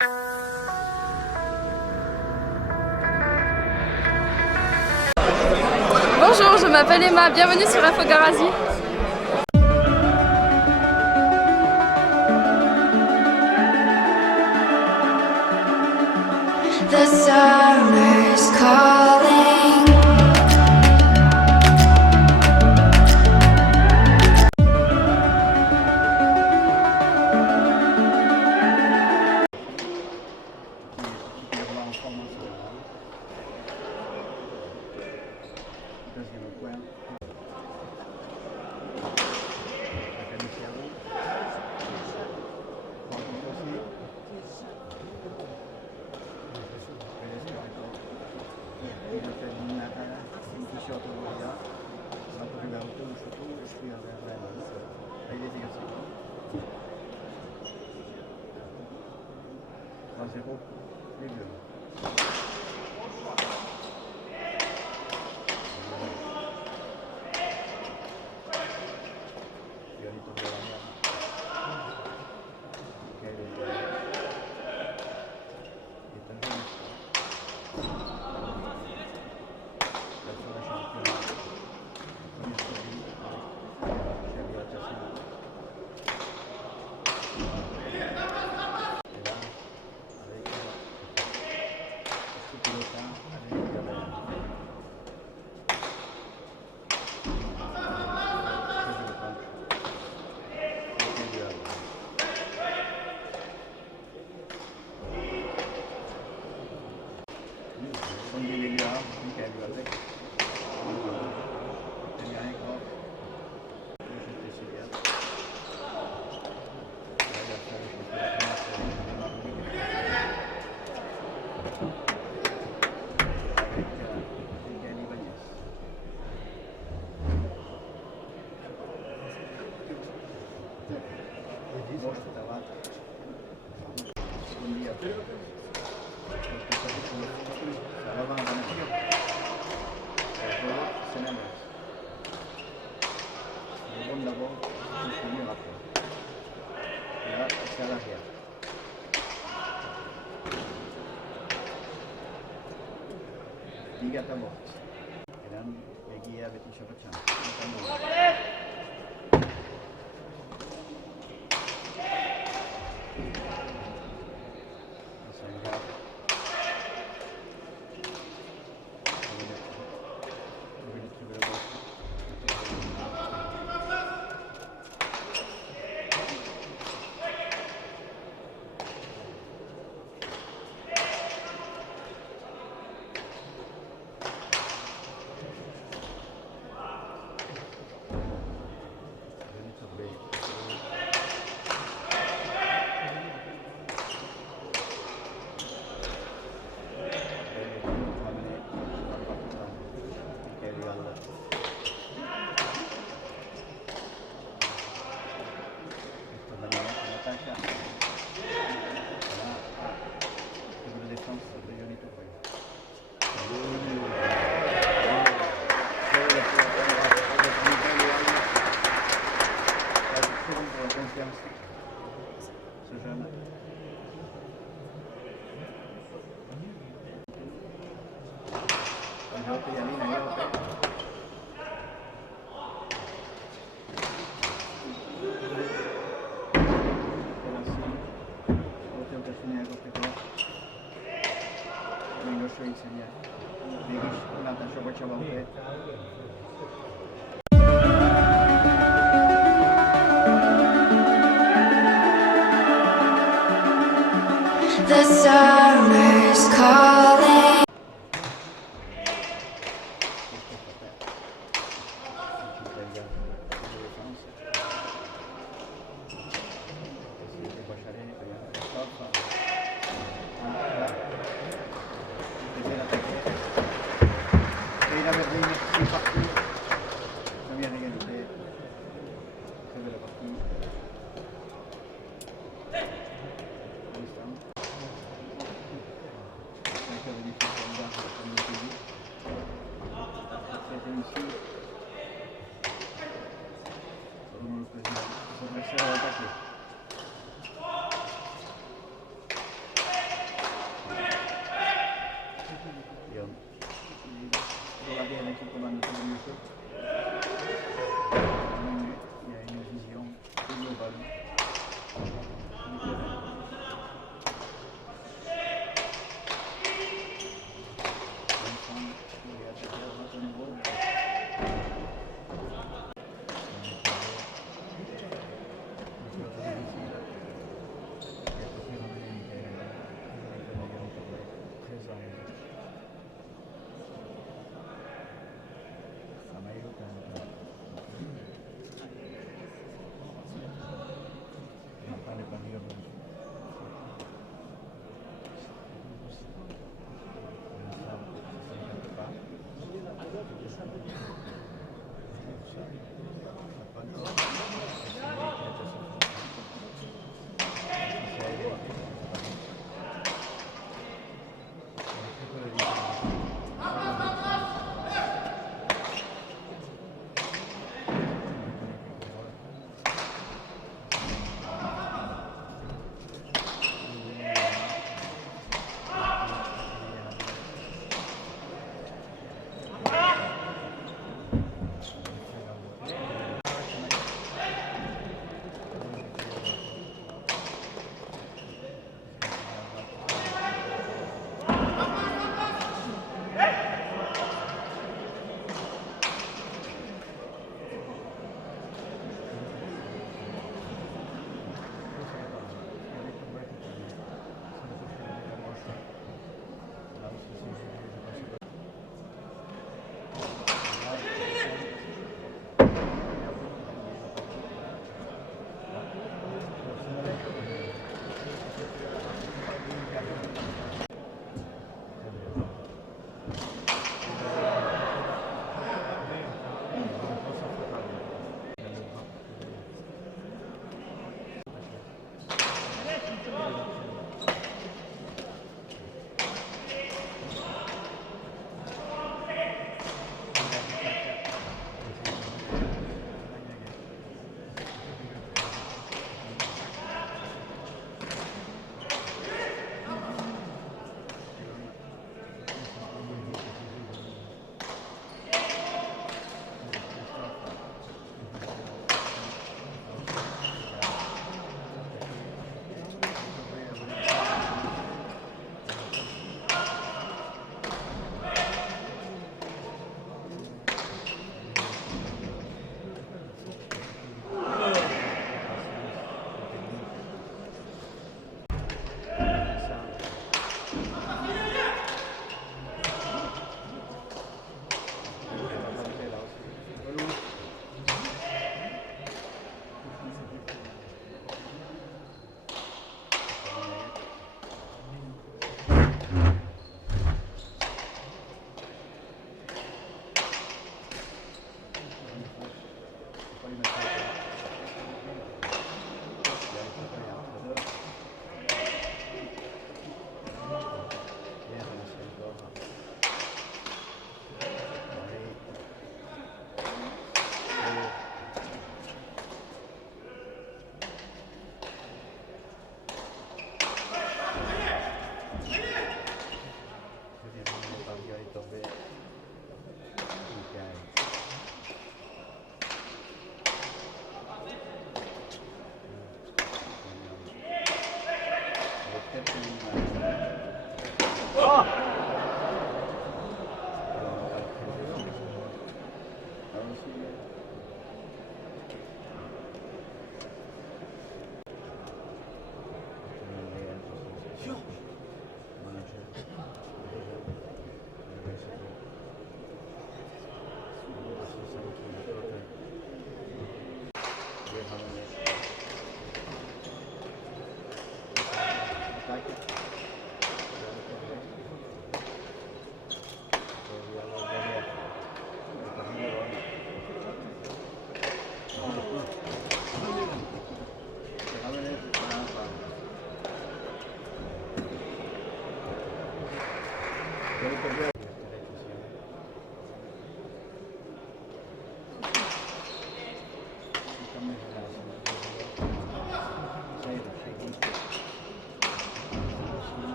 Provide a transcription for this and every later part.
Bonjour, je m'appelle Emma, bienvenue sur Infogarazi. The summer's calling. Liga tá morta. Kailan pegia betul siapa cang. The summer's calling.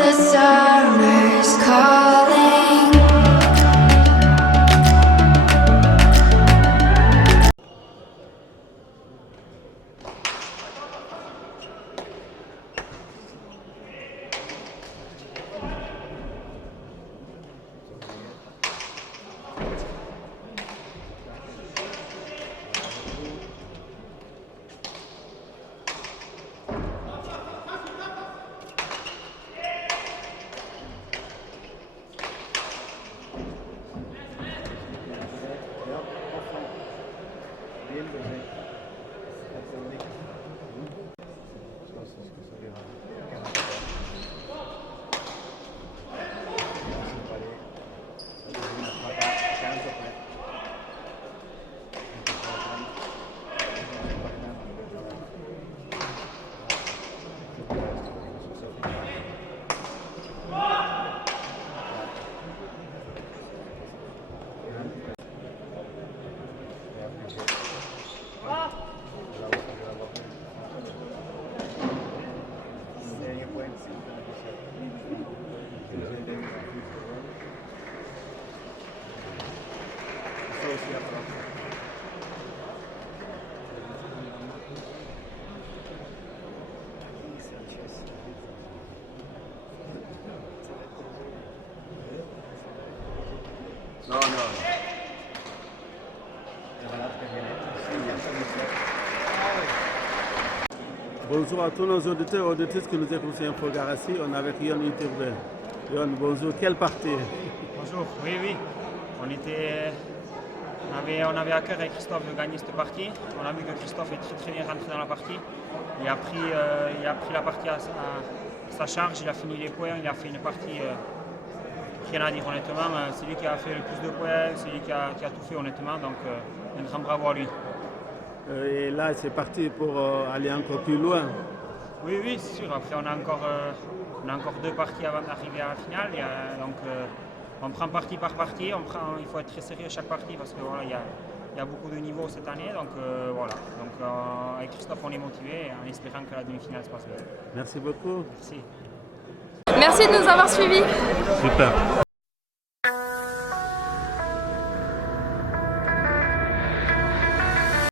The summer's calling. No, no. Bonjour à tous nos auditeurs et auditrices qui nous écoutent sur Info Garassi. On est avec Yon Interville. Yon, bonjour. Quelle partie? Bonjour, oui. On avait à cœur avec Christophe de gagner cette partie. On a vu que Christophe est très bien rentré dans la partie. Il a pris la partie à sa charge, il a fini les points, il a fait une partie rien à dire honnêtement. C'est lui qui a fait le plus de points, c'est lui qui a tout fait honnêtement, donc un grand bravo à lui. Et là, c'est parti pour aller encore plus loin. Oui, c'est sûr. Après, on a encore deux parties avant d'arriver à la finale. Donc, on prend partie par partie. Il faut être très sérieux chaque partie parce que voilà, il y a beaucoup de niveaux cette année. Donc voilà. Donc avec Christophe, on est motivé en espérant que la demi-finale se passe bien. Merci beaucoup. Merci. Merci de nous avoir suivis. Super.